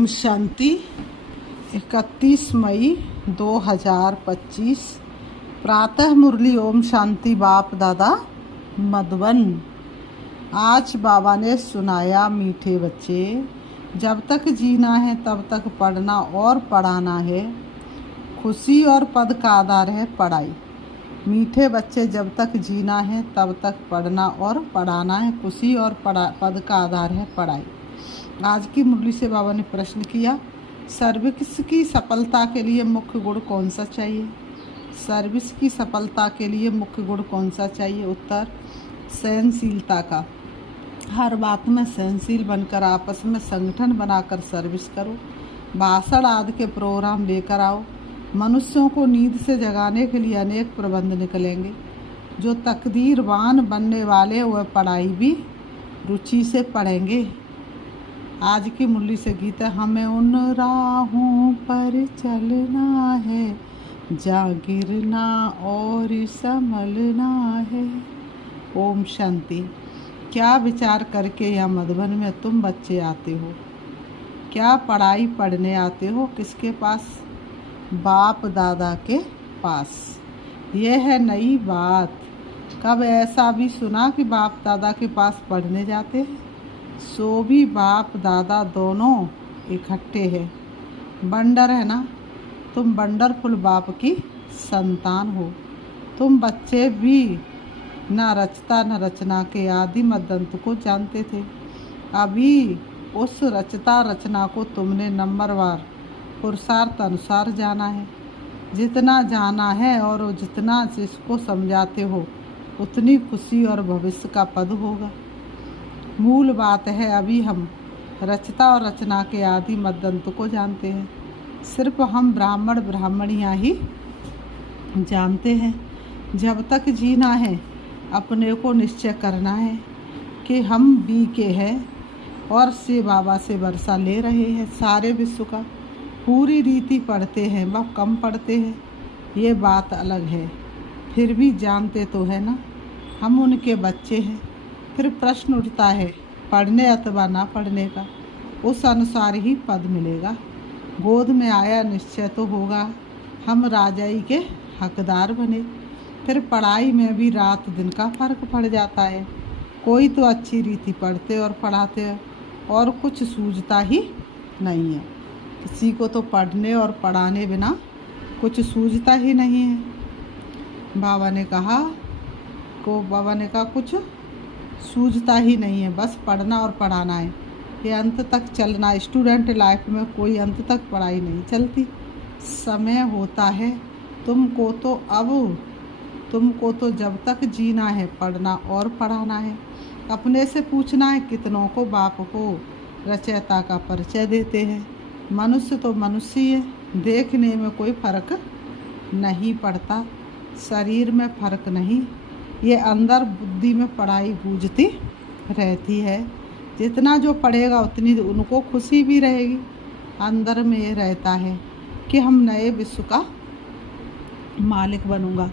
ओम शांति। 31 मई 2025 प्रातः मुरली। ओम शांति। बाप दादा मधुबन। आज बाबा ने सुनाया, मीठे बच्चे, जब तक जीना है तब तक पढ़ना और पढ़ाना है। खुशी और पद का आधार है पढ़ाई। मीठे बच्चे, जब तक जीना है तब तक पढ़ना और पढ़ाना है। खुशी और पद का आधार है पढ़ाई। आज की मुरली से बाबा ने प्रश्न किया, सर्विस की सफलता के लिए मुख्य गुण कौन सा चाहिए? सर्विस की सफलता के लिए मुख्य गुण कौन सा चाहिए? उत्तर, सहनशीलता का। हर बात में सहनशील बनकर आपस में संगठन बनाकर सर्विस करो। भाषण आदि के प्रोग्राम लेकर आओ। मनुष्यों को नींद से जगाने के लिए अनेक प्रबंध निकलेंगे। जो तकदीरवान बनने वाले वह पढ़ाई भी रुचि से पढ़ेंगे। आज की मुरली से गीत है, हमें उन राहों पर चलना है, जा गिरना और संभलना है। ओम शांति। क्या विचार करके यहाँ मधुबन में तुम बच्चे आते हो? क्या पढ़ाई पढ़ने आते हो? किसके पास? बाप दादा के पास। यह है नई बात। कब ऐसा भी सुना कि बाप दादा के पास पढ़ने जाते हैं? सो भी बाप दादा दोनों इकट्ठे हैं। बंडर है ना, तुम वंडरफुल बाप की संतान हो। तुम बच्चे भी न रचता न रचना के आदि मदंत को जानते थे। अभी उस रचता रचना को तुमने नंबरवार पुरुषार्थ अनुसार जाना है। जितना जाना है और जितना जिसको समझाते हो उतनी खुशी और भविष्य का पद होगा। मूल बात है, अभी हम रचता और रचना के आदि मदंत को जानते हैं। सिर्फ हम ब्राह्मण ब्राह्मणियाँ ही जानते हैं। जब तक जीना है अपने को निश्चय करना है कि हम बी के हैं और से बाबा से वर्षा ले रहे हैं। सारे विश्व का पूरी रीति पढ़ते हैं व कम पढ़ते हैं, ये बात अलग है। फिर भी जानते तो है ना, हम उनके बच्चे हैं। फिर प्रश्न उठता है पढ़ने अथवा ना पढ़ने का। उस अनुसार ही पद मिलेगा। गोद में आया निश्चय तो होगा, हम राजाई के हकदार बने। फिर पढ़ाई में भी रात दिन का फर्क पड़ जाता है। कोई तो अच्छी रीति पढ़ते और पढ़ाते हैं और कुछ सूझता ही नहीं है। किसी को तो पढ़ने और पढ़ाने बिना कुछ सूझता ही नहीं है। बाबा ने कहा कुछ सूझता ही नहीं है, बस पढ़ना और पढ़ाना है। ये अंत तक चलना। स्टूडेंट लाइफ में कोई अंत तक पढ़ाई नहीं चलती। समय होता है। तुमको तो जब तक जीना है पढ़ना और पढ़ाना है। अपने से पूछना है कितनों को बाप को रचयिता का परिचय देते हैं। मनुष्य तो मनुष्य है, देखने में कोई फर्क नहीं पड़ता। शरीर में फर्क नहीं, ये अंदर बुद्धि में पढ़ाई गूंजती रहती है। जितना जो पढ़ेगा उतनी उनको खुशी भी रहेगी। अंदर में ये रहता है कि हम नए विश्व का मालिक बनूंगा।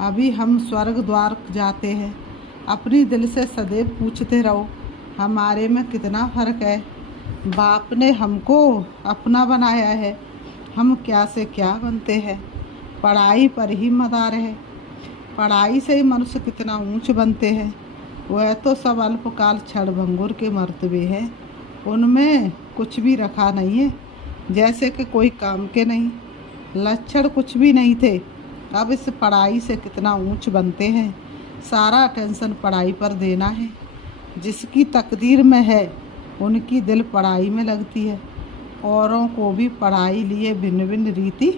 अभी हम स्वर्ग द्वार जाते हैं। अपनी दिल से सदैव पूछते रहो, हमारे में कितना फ़र्क है। बाप ने हमको अपना बनाया है, हम क्या से क्या बनते हैं। पढ़ाई पर ही मदार है। पढ़ाई से ही मनुष्य कितना ऊंच बनते हैं। वह तो सब अल्पकाल क्षण भंगुर के मर्तबे हैं, उनमें कुछ भी रखा नहीं है। जैसे कि कोई काम के नहीं, लक्षण कुछ भी नहीं थे। अब इस पढ़ाई से कितना ऊंच बनते हैं। सारा टेंशन पढ़ाई पर देना है। जिसकी तकदीर में है उनकी दिल पढ़ाई में लगती है। औरों को भी पढ़ाई लिए भिन्न भिन्न रीति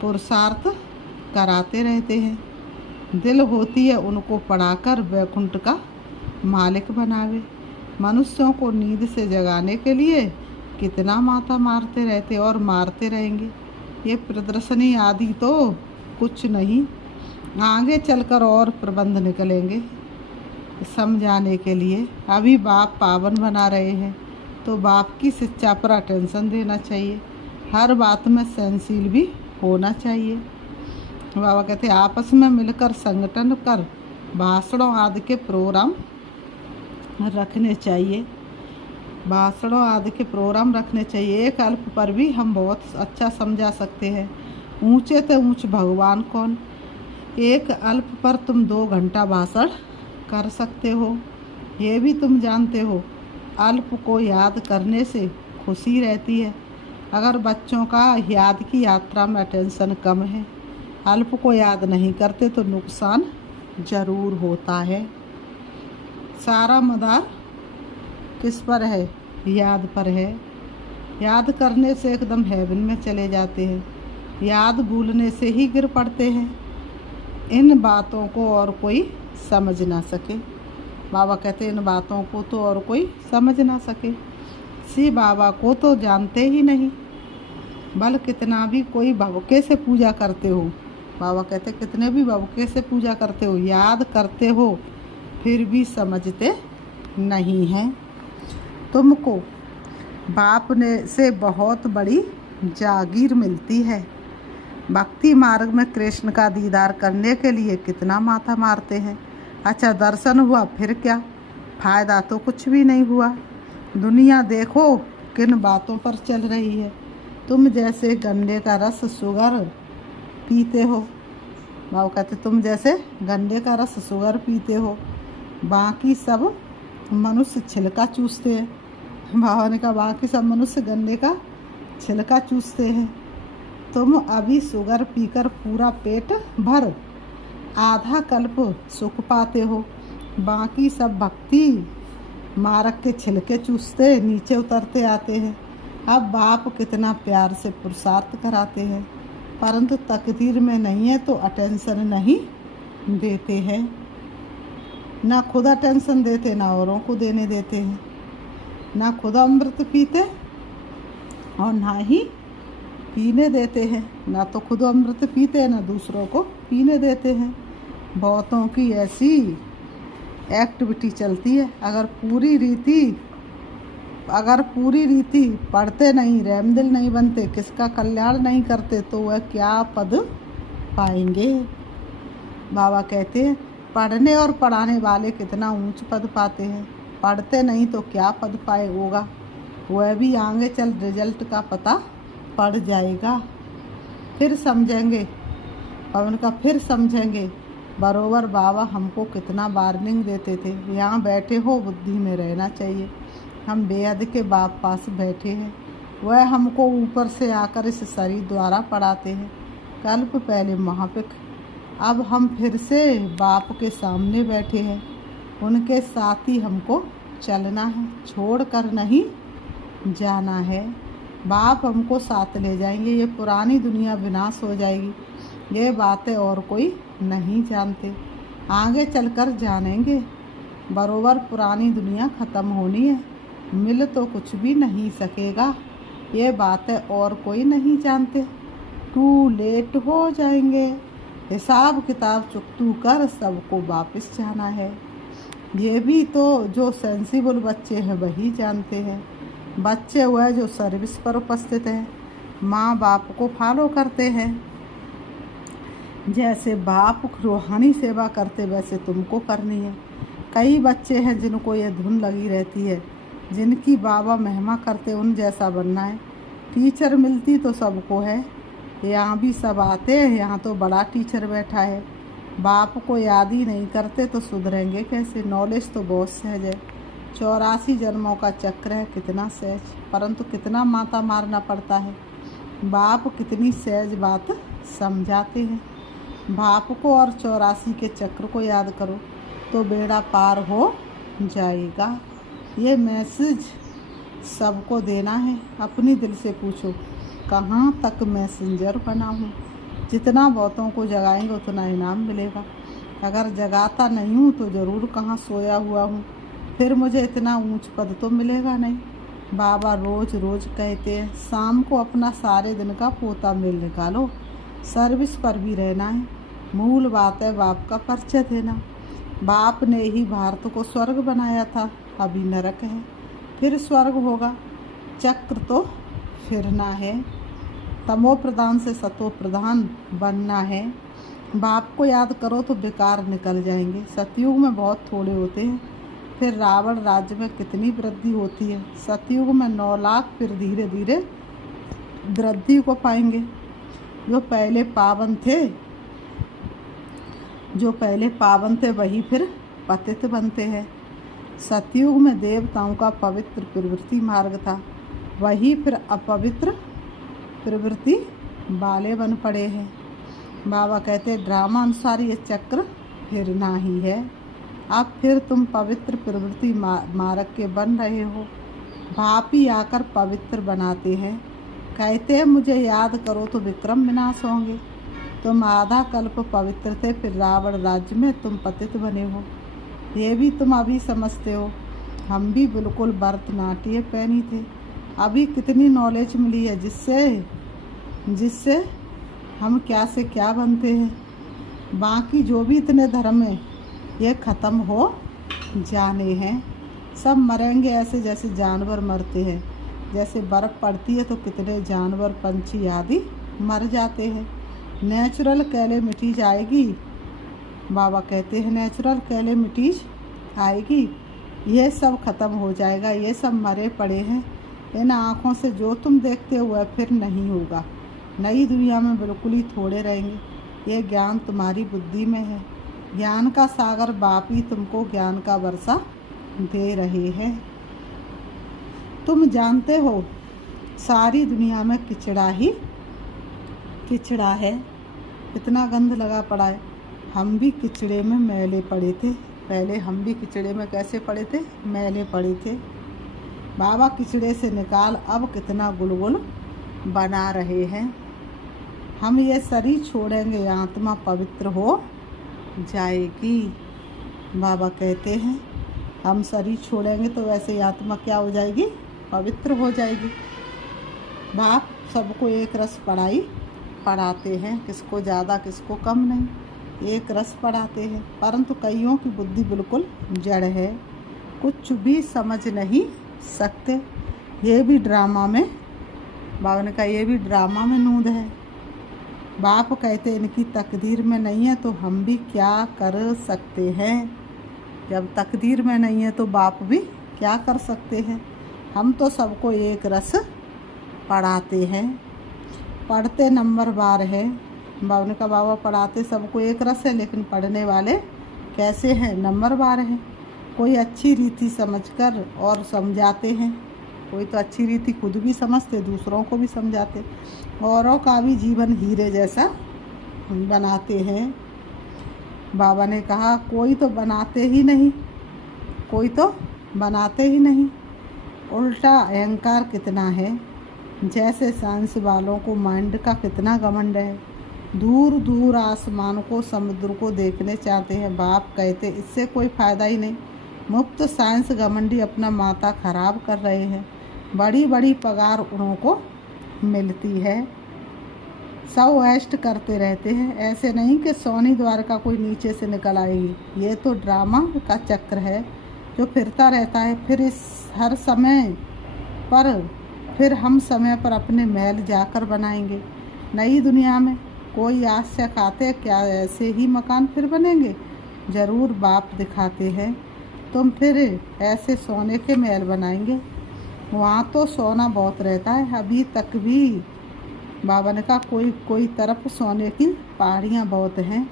पुरुषार्थ कराते रहते हैं। दिल होती है उनको पढ़ाकर वैकुंठ का मालिक बनावे। मनुष्यों को नींद से जगाने के लिए कितना माथा मारते रहते और मारते रहेंगे। ये प्रदर्शनी आदि तो कुछ नहीं, आगे चलकर और प्रबंध निकलेंगे समझाने के लिए। अभी बाप पावन बना रहे हैं तो बाप की शिक्षा पर अटेंशन देना चाहिए। हर बात में सहनशील भी होना चाहिए। बाबा कहते हैं आपस में मिलकर संगठन कर भाषणों आदि के प्रोग्राम रखने चाहिए। भाषणों आदि के प्रोग्राम रखने चाहिए। एक अल्प पर भी हम बहुत अच्छा समझा सकते हैं। ऊंचे तो ऊंच भगवान कौन। एक अल्प पर तुम 2 घंटा भाषण कर सकते हो, ये भी तुम जानते हो। अल्प को याद करने से खुशी रहती है। अगर बच्चों का याद की यात्रा में अटेंशन कम है, अल्प को याद नहीं करते तो नुकसान ज़रूर होता है। सारा मदार किस पर है? याद पर है। याद करने से एकदम हेवन में चले जाते हैं, याद भूलने से ही गिर पड़ते हैं। इन बातों को और कोई समझ ना सके। बाबा कहते हैं इन बातों को तो और कोई समझ ना सके। शिव बाबा को तो जानते ही नहीं, बल कितना भी कोई भवके से पूजा करते हो, बाबा कहते कितने भी भवके से पूजा करते हो, याद करते हो, फिर भी समझते नहीं हैं। तुमको बाप ने से बहुत बड़ी जागीर मिलती है। भक्ति मार्ग में कृष्ण का दीदार करने के लिए कितना माथा मारते हैं। अच्छा दर्शन हुआ फिर क्या फ़ायदा? तो कुछ भी नहीं हुआ। दुनिया देखो किन बातों पर चल रही है। तुम जैसे गन्ने का रस शुगर पीते हो, बाबा कहते तुम जैसे गन्ने का रस शुगर पीते हो, बाकी सब मनुष्य छिलका चूसते हैं। बाबा ने कहा बाकी सब मनुष्य गन्ने का छिलका चूसते हैं। तुम अभी शुगर पीकर पूरा पेट भर आधा कल्प सुख पाते हो, बाकी सब भक्ति मार्ग के छिलके चूसते नीचे उतरते आते हैं। अब बाप कितना प्यार से पुरुषार्थ कराते हैं, परंतु तकदीर में नहीं है तो अटेंशन नहीं देते हैं। ना खुद अटेंशन देते, ना औरों को देने देते हैं। ना खुद अमृत पीते और ना ही पीने देते हैं। ना तो खुद अमृत पीते हैं, ना दूसरों को पीने देते हैं। बहुतों की ऐसी एक्टिविटी चलती है। अगर पूरी रीति पढ़ते नहीं, रहमदिल नहीं बनते, किसका कल्याण नहीं करते, तो वह क्या पद पाएंगे। बाबा कहते हैं पढ़ने और पढ़ाने वाले कितना ऊंच पद पाते हैं, पढ़ते नहीं तो क्या पद पाए होगा। वह भी आगे चल रिजल्ट का पता पड़ जाएगा, फिर समझेंगे और उनका फिर समझेंगे। बरोबर बाबा हमको कितना वार्निंग देते थे, यहाँ बैठे हो बुद्धि में रहना चाहिए। हम बेहद के बाप पास बैठे हैं, वह हमको ऊपर से आकर इस शरीर द्वारा पढ़ाते हैं। कल्प पहले महापिक, अब हम फिर से बाप के सामने बैठे हैं। उनके साथ ही हमको चलना है, छोड़ कर नहीं जाना है। बाप हमको साथ ले जाएंगे। ये पुरानी दुनिया विनाश हो जाएगी, ये बातें और कोई नहीं जानते, आगे चलकर जानेंगे। बरोबर पुरानी दुनिया ख़त्म होनी है, मिल तो कुछ भी नहीं सकेगा, ये बातें और कोई नहीं जानते। टू लेट हो जाएंगे, हिसाब किताब चुकतू कर सबको वापस जाना है। ये भी तो जो सेंसिबल बच्चे हैं वही जानते हैं। बच्चे वह जो सर्विस पर उपस्थित हैं, माँ बाप को फॉलो करते हैं। जैसे बाप रूहानी सेवा करते वैसे तुमको करनी है। कई बच्चे हैं जिनको ये धुन लगी रहती है, जिनकी बाबा महिमा करते उन जैसा बनना है। टीचर मिलती तो सबको है, यहाँ भी सब आते हैं, यहाँ तो बड़ा टीचर बैठा है। बाप को याद ही नहीं करते तो सुधरेंगे कैसे। नॉलेज तो बहुत सहज है, 84 जन्मों का चक्र है, कितना सहज, परंतु कितना माथा मारना पड़ता है। बाप कितनी सहज बात समझाते हैं। बाप को और 84 के चक्र को याद करो तो बेड़ा पार हो जाएगा। ये मैसेज सबको देना है। अपनी दिल से पूछो कहाँ तक मैसेंजर बना हूँ। जितना बहुतों को जगाएंगे उतना इनाम मिलेगा। अगर जगाता नहीं हूँ तो ज़रूर कहाँ सोया हुआ हूँ, फिर मुझे इतना ऊंच पद तो मिलेगा नहीं। बाबा रोज़ रोज़ कहते हैं शाम को अपना सारे दिन का पोता मेल निकालो, सर्विस पर भी रहना है। मूल बात है बाप का परिचय देना। बाप ने ही भारत को स्वर्ग बनाया था, अभी नरक है, फिर स्वर्ग होगा। चक्र तो फिरना है, तमो प्रधान से सतो प्रधान बनना है। बाप को याद करो तो बेकार निकल जाएंगे। सतयुग में बहुत थोड़े होते हैं, फिर रावण राज्य में कितनी वृद्धि होती है। सतयुग में 9 लाख, फिर धीरे धीरे वृद्धि को पाएंगे। जो पहले पावन थे वही फिर पतित बनते हैं। सतयुग में देवताओं का पवित्र प्रवृत्ति मार्ग था, वही फिर अपवित्र प्रवृत्ति वाले बन पड़े हैं। बाबा कहते ड्रामा अनुसार ये चक्र फिरना ही है। अब फिर तुम पवित्र प्रवृत्ति मार्ग के बन रहे हो। पापी आकर पवित्र बनाते हैं, कहते हैं मुझे याद करो तो विक्रम विनाश होंगे। तुम आधा कल्प पवित्र थे, फिर रावण राज्य में तुम पतित बने हो। ये भी तुम अभी समझते हो। हम भी बिल्कुल भरतनाट्य पहनी थे। अभी कितनी नॉलेज मिली है जिससे हम क्या से क्या बनते हैं। बाकी जो भी इतने धर्म है ये ख़त्म हो जाने हैं। सब मरेंगे ऐसे जैसे जानवर मरते हैं। जैसे बर्फ़ पड़ती है तो कितने जानवर, पंछी आदि मर जाते हैं। नेचुरल कैलेमिटी जाएगी। बाबा कहते हैं नेचुरल कैलेमिटीज आएगी, ये सब ख़त्म हो जाएगा। ये सब मरे पड़े हैं। इन आँखों से जो तुम देखते हुए फिर नहीं होगा। नई दुनिया में बिल्कुल ही थोड़े रहेंगे। ये ज्ञान तुम्हारी बुद्धि में है। ज्ञान का सागर बाप ही तुमको ज्ञान का वर्षा दे रहे हैं। तुम जानते हो सारी दुनिया में किचड़ा ही किचड़ा है। इतना गंद लगा पड़ा है। हम भी किचड़े में मैले पड़े थे। पहले हम भी किचड़े में कैसे पड़े थे? मैले पड़े थे। बाबा किचड़े से निकाल, अब कितना गुलगुल बना रहे हैं। हम ये शरीर छोड़ेंगे, आत्मा पवित्र हो जाएगी। बाबा कहते हैं हम शरीर छोड़ेंगे तो वैसे आत्मा क्या हो जाएगी? पवित्र हो जाएगी। बाप सबको एक रस पढ़ाते हैं, किसको ज़्यादा किसको कम नहीं, एक रस पढ़ाते हैं। परंतु कईयों की बुद्धि बिल्कुल जड़ है, कुछ भी समझ नहीं सकते। ये भी ड्रामा में, बाबा ने कहा ये भी ड्रामा में नूंद है। बाप कहते इनकी तकदीर में नहीं है तो हम भी क्या कर सकते हैं। जब तकदीर में नहीं है तो बाप भी क्या कर सकते हैं। हम तो सबको एक रस पढ़ाते हैं। पढ़ते नंबर बार है। बाबा ने कहा बाबा पढ़ाते सबको एक रस है, लेकिन पढ़ने वाले कैसे हैं? नंबर बार हैं। कोई अच्छी रीति समझकर और समझाते हैं, कोई तो अच्छी रीति खुद भी समझते, दूसरों को भी समझाते, औरों का भी जीवन हीरे जैसा बनाते हैं। बाबा ने कहा कोई तो बनाते ही नहीं, उल्टा अहंकार कितना है। जैसे साइंस वालों को माइंड का कितना घमंड है। दूर दूर आसमान को, समुद्र को देखने चाहते हैं। बाप कहते इससे कोई फ़ायदा ही नहीं। मुफ्त साइंस घमंडी अपना माथा खराब कर रहे हैं। बड़ी बड़ी पगार उनको मिलती है, सब वेस्ट करते रहते हैं। ऐसे नहीं कि सोनी द्वारका कोई नीचे से निकल आएगी। ये तो ड्रामा का चक्र है जो फिरता रहता है। फिर हम समय पर अपने महल जाकर बनाएंगे। नई दुनिया में कोई आज से खाते क्या ऐसे ही मकान फिर बनेंगे? ज़रूर बाप दिखाते हैं। तुम फिर ऐसे सोने के महल बनाएंगे। वहाँ तो सोना बहुत रहता है। अभी तक भी बाबा ने कहा कोई तरफ सोने की पहाड़ियाँ बहुत हैं,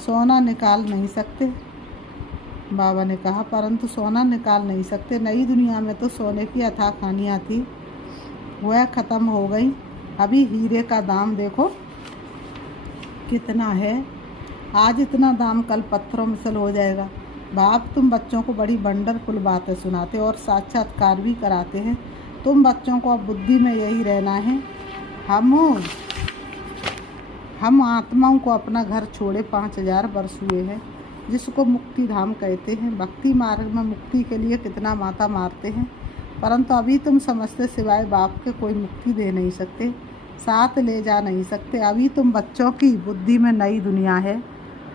सोना निकाल नहीं सकते। बाबा ने कहा परंतु सोना निकाल नहीं सकते। नई दुनिया में तो सोने की अथाह खानियाँ थी, वह ख़त्म हो गई। अभी हीरे का दाम देखो कितना है। आज इतना दाम कल पत्थरों में सल हो जाएगा। बाप तुम बच्चों को बड़ी वंडरफुल बातें सुनाते और साक्षात्कार भी कराते हैं। तुम बच्चों को अब बुद्धि में यही रहना है। हम आत्माओं को अपना घर छोड़े 5000 वर्ष हुए हैं, जिसको मुक्ति धाम कहते हैं। भक्ति मार्ग में मुक्ति के लिए कितना माता मारते हैं, परंतु अभी तुम समझते सिवाय बाप के कोई मुक्ति दे नहीं सकते, साथ ले जा नहीं सकते। अभी तुम बच्चों की बुद्धि में नई दुनिया है,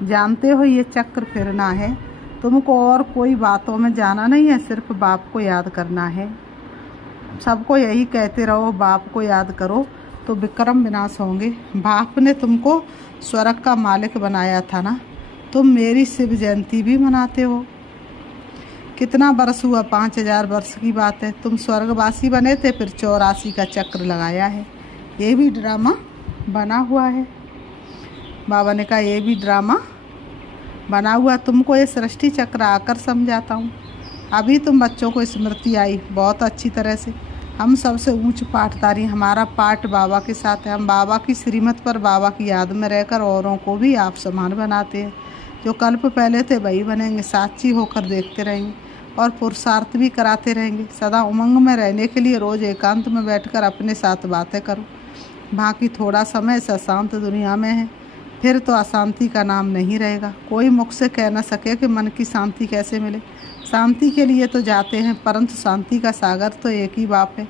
जानते हो ये चक्र फिरना है। तुमको और कोई बातों में जाना नहीं है, सिर्फ बाप को याद करना है। सबको यही कहते रहो बाप को याद करो तो विक्रम विनाश होंगे। बाप ने तुमको स्वर्ग का मालिक बनाया था ना। तुम मेरी शिव जयंती भी मनाते हो, कितना वर्ष हुआ, 5000 वर्ष की बात है। तुम स्वर्गवासी बने थे, फिर 84 का चक्र लगाया है। ये भी ड्रामा बना हुआ है। बाबा ने कहा ये भी ड्रामा बना हुआ, तुमको ये सृष्टि चक्र आकर समझाता हूँ। अभी तुम बच्चों को स्मृति आई बहुत अच्छी तरह से। हम सबसे ऊंच पाठधारी, हमारा पाठ बाबा के साथ है। हम बाबा की श्रीमत पर, बाबा की याद में रहकर औरों को भी आप समान बनाते हैं। जो कल्प पहले थे वही बनेंगे, साक्षी होकर देखते रहेंगे और पुरुषार्थ भी कराते रहेंगे। सदा उमंग में रहने के लिए रोज़ एकांत में बैठकर अपने साथ बातें करो। बाकी थोड़ा समय से अशांत दुनिया में है, फिर तो अशांति का नाम नहीं रहेगा। कोई मुख से कह न सके कि मन की शांति कैसे मिले। शांति के लिए तो जाते हैं, परंतु शांति का सागर तो एक ही बाप है,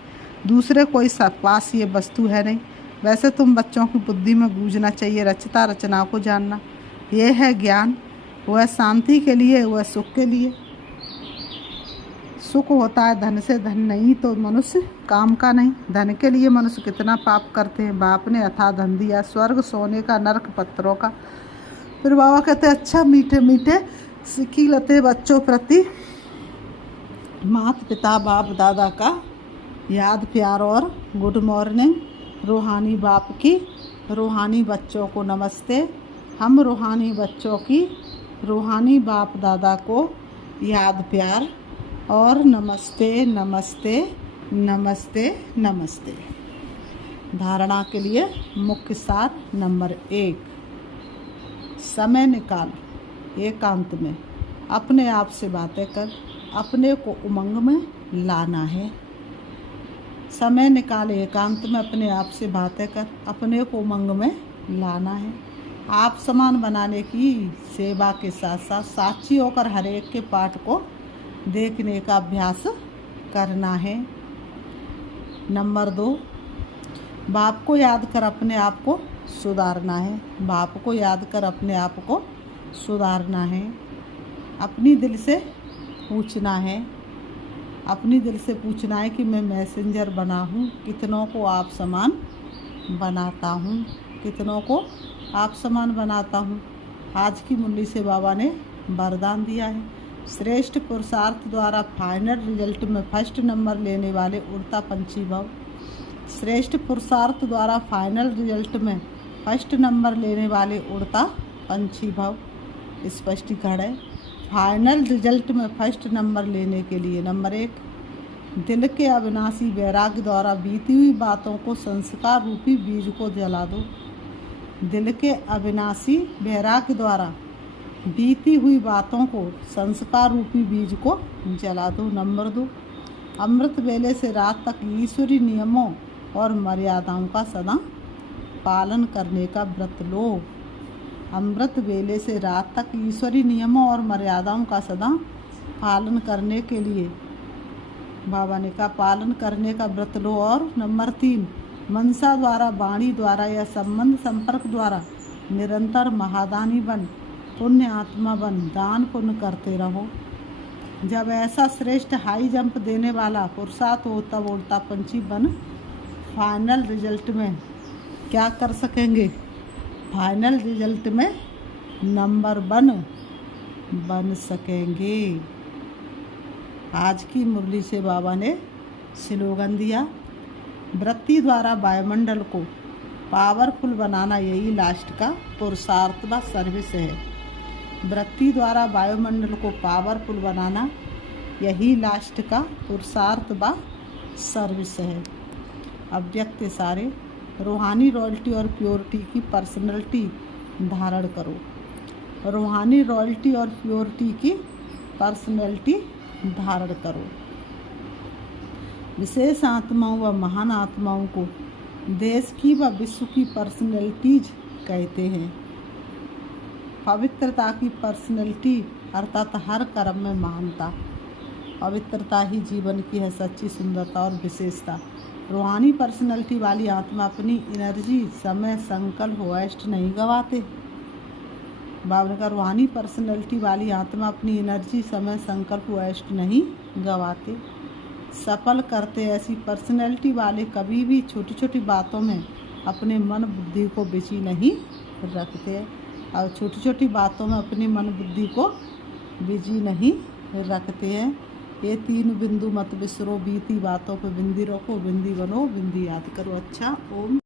दूसरे कोई पास ये वस्तु है नहीं। वैसे तुम बच्चों की बुद्धि में गूंजना चाहिए रचता रचना को जानना। ये है ज्ञान, वह शांति के लिए, वह सुख के लिए। सुख होता है धन से, धन नहीं तो मनुष्य काम का नहीं। धन के लिए मनुष्य कितना पाप करते हैं। बाप ने अथाह धन दिया, स्वर्ग सोने का, नरक पत्थरों का। फिर बाबा कहते अच्छा मीठे मीठे सीखी लते बच्चों प्रति माता पिता बाप दादा का याद प्यार और गुड मॉर्निंग। रूहानी बाप की रूहानी बच्चों को नमस्ते। हम रूहानी बच्चों की रूहानी बाप दादा को याद प्यार और नमस्ते नमस्ते नमस्ते नमस्ते। धारणा के लिए मुख्य सार नंबर 1, समय निकाल एकांत में अपने आप से बातें कर, अपने को उमंग में लाना है। समय निकाल एकांत में अपने आप से बातें कर, अपने को उमंग में लाना है। आप समान बनाने की सेवा के साथ साथ साक्षी होकर हर एक के पाठ को देखने का अभ्यास करना है। नंबर 2, बाप को याद कर अपने आप को सुधारना है। बाप को याद कर अपने आप को सुधारना है। अपनी दिल से पूछना है, अपनी दिल से पूछना है कि मैं मैसेंजर बना हूँ, कितनों को आप समान बनाता हूँ, कितनों को आप समान बनाता हूँ। आज की मुरली से बाबा ने वरदान दिया है, श्रेष्ठ पुरुषार्थ द्वारा फाइनल रिजल्ट में फर्स्ट नंबर लेने वाले उड़ता पंछी भव। श्रेष्ठ पुरुषार्थ द्वारा फाइनल रिजल्ट में फर्स्ट नंबर लेने वाले उड़ता पंछी भव। स्पष्टीकरण है, फाइनल रिजल्ट में फर्स्ट नंबर लेने के लिए नंबर 1, दिल के अविनाशी वैराग्य द्वारा बीती हुई बातों को संस्कार रूपी बीज को जला दो। दिल के अविनाशी वैराग्य द्वारा बीती हुई बातों को संस्कार रूपी बीज को जला दो। नंबर 2, अमृत वेले से रात तक ईश्वरी नियमों और मर्यादाओं का सदा पालन करने का व्रत लो। अमृत वेले से रात तक ईश्वरी नियमों और मर्यादाओं का सदा पालन करने के लिए बाबा ने कहा पालन करने का व्रत लो। और नंबर 3, मनसा द्वारा, वाणी द्वारा या संबंध संपर्क द्वारा निरंतर महादानी बन, पुण्य आत्मा बन, दान पुण्य करते रहो। जब ऐसा श्रेष्ठ हाई जंप देने वाला पुरुषार्थ हो तब उड़ता पंछी बन फाइनल रिजल्ट में क्या कर सकेंगे, फाइनल रिजल्ट में नंबर 1 बन सकेंगे। आज की मुरली से बाबा ने स्लोगन दिया, वृत्ति द्वारा वायुमंडल को पावरफुल बनाना यही लास्ट का पुरुषार्थ व सर्विस है। वृत्ति द्वारा वायुमंडल को पावरफुल बनाना यही लास्ट का पुरुषार्थ व सर्विस है। अव्यक्त सारे रूहानी रॉयल्टी और प्योरिटी की पर्सनैलिटी धारण करो। रूहानी रॉयल्टी और प्योरिटी की पर्सनैलिटी धारण करो। विशेष आत्माओं व महान आत्माओं को देश की व विश्व की पर्सनैलिटीज कहते हैं। पवित्रता की पर्सनैलिटी अर्थात हर कर्म में महानता। पवित्रता ही जीवन की है सच्ची सुंदरता और विशेषता। रूहानी पर्सनैलिटी वाली आत्मा अपनी एनर्जी, समय, संकल्प वेस्ट नहीं गवाते। बाबा का रूहानी पर्सनैलिटी वाली आत्मा अपनी एनर्जी, समय, संकल्प वेस्ट नहीं गवाते, सफल करते। ऐसी पर्सनैलिटी वाले कभी भी छोटी छोटी बातों में अपने मन बुद्धि को बिजी नहीं रखते और छोटी छोटी बातों में अपनी मन बुद्धि को बिजी नहीं रखते हैं। ये 3 बिंदु मत बिसरो, बीती बातों पे बिंदी रखो, बिंदी बनो, बिंदी याद करो। अच्छा, ओम।